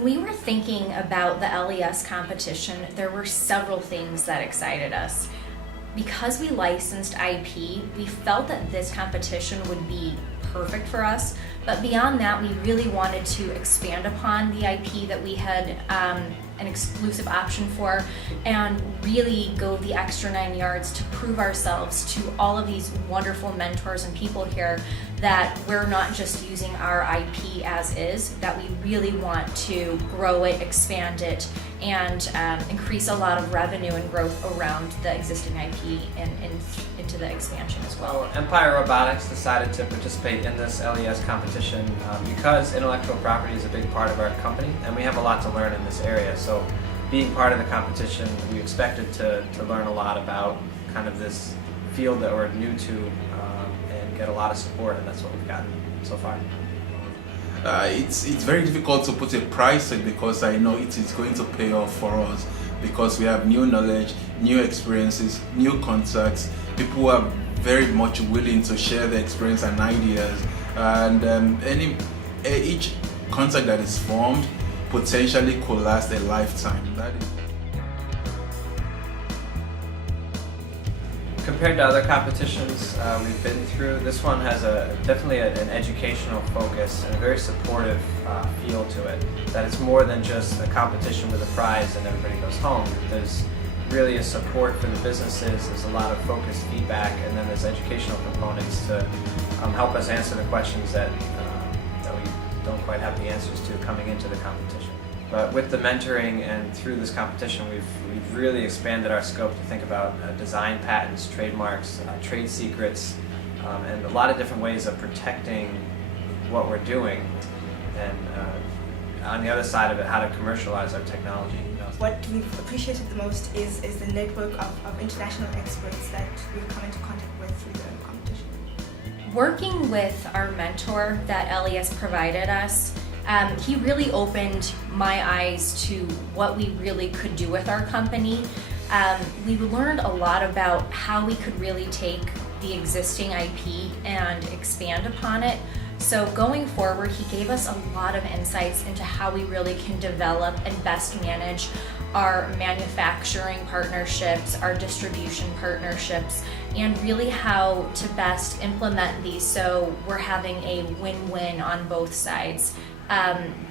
When we were thinking about the LES competition, there were several things that excited us. Because we licensed IP, we felt that this competition would be perfect for us, but beyond that, we really wanted to expand upon the IP that we had an exclusive option for and really go the extra 9 yards to prove ourselves to all of these wonderful mentors and people here that we're not just using our IP as is, that we really want to grow it, expand it, and increase a lot of revenue and growth around the existing IP and into the expansion as well. Empire Robotics decided to participate in this LES competition because intellectual property is a big part of our company and we have a lot to learn in this area. So being part of the competition, we expected to learn a lot about kind of this field that we're new to and get a lot of support, and that's what we've gotten so far. It's very difficult to put a price on it because I know it is going to pay off for us because we have new knowledge, new experiences, new contacts, people who are very much willing to share their experience and ideas, and each contact that is formed potentially could last a lifetime. Compared to other competitions we've been through, this one has definitely an educational focus and a very supportive feel to it. That it's more than just a competition with a prize and everybody goes home. There's really a support for the businesses, there's a lot of focused feedback, and then there's educational components to help us answer the questions that we don't quite have the answers to coming into the competition. But with the mentoring and through this competition, we've really expanded our scope to think about design patents, trademarks, trade secrets, and a lot of different ways of protecting what we're doing. And on the other side of it, how to commercialize our technology. What we've appreciated the most is the network of international experts that we've come into contact with through the competition. Working with our mentor that LES provided us, he really opened my eyes to what we really could do with our company. We learned a lot about how we could really take the existing IP and expand upon it. So going forward, he gave us a lot of insights into how we really can develop and best manage our manufacturing partnerships, our distribution partnerships, and really how to best implement these so we're having a win-win on both sides.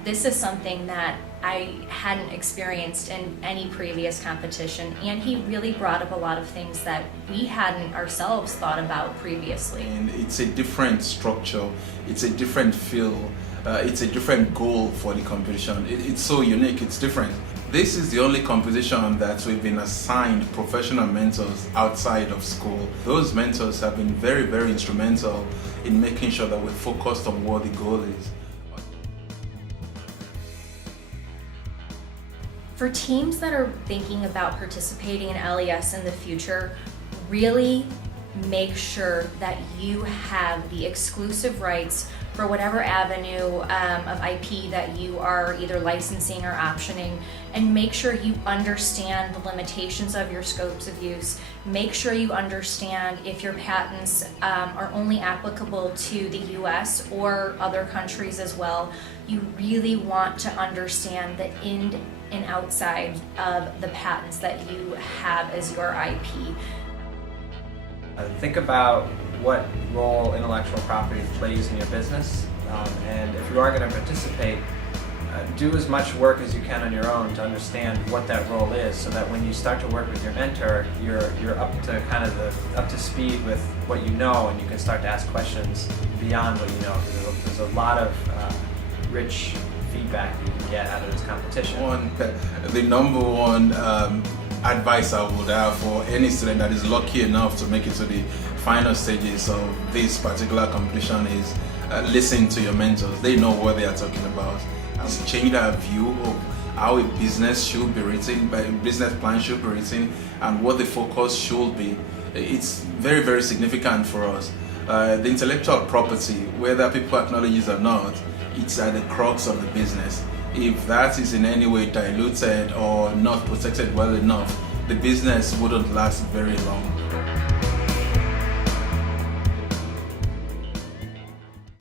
This is something that I hadn't experienced in any previous competition, and he really brought up a lot of things that we hadn't ourselves thought about previously. And it's a different structure, it's a different feel, it's a different goal for the competition. It's so unique, it's different. This is the only competition that we've been assigned professional mentors outside of school. Those mentors have been very, very instrumental in making sure that we're focused on what the goal is. For teams that are thinking about participating in LES in the future, really make sure that you have the exclusive rights for whatever avenue of IP that you are either licensing or optioning, and make sure you understand the limitations of your scopes of use. Make sure you understand if your patents are only applicable to the US or other countries as well. You really want to understand the in and outside of the patents that you have as your IP. Think about what role intellectual property plays in your business, and if you are going to participate, do as much work as you can on your own to understand what that role is, so that when you start to work with your mentor, you're up to up to speed with what you know, and you can start to ask questions beyond what you know. There's a lot of rich feedback you can get out of this competition. The number one advice I would have for any student that is lucky enough to make it to the final stages of this particular competition is listen to your mentors. They know what they are talking about. It's changed our view of how a business should be written, a business plan should be written, and what the focus should be. It's very, very significant for us. The intellectual property, whether people acknowledge it or not, it's at the crux of the business. If that is in any way diluted or not protected well enough, the business wouldn't last very long.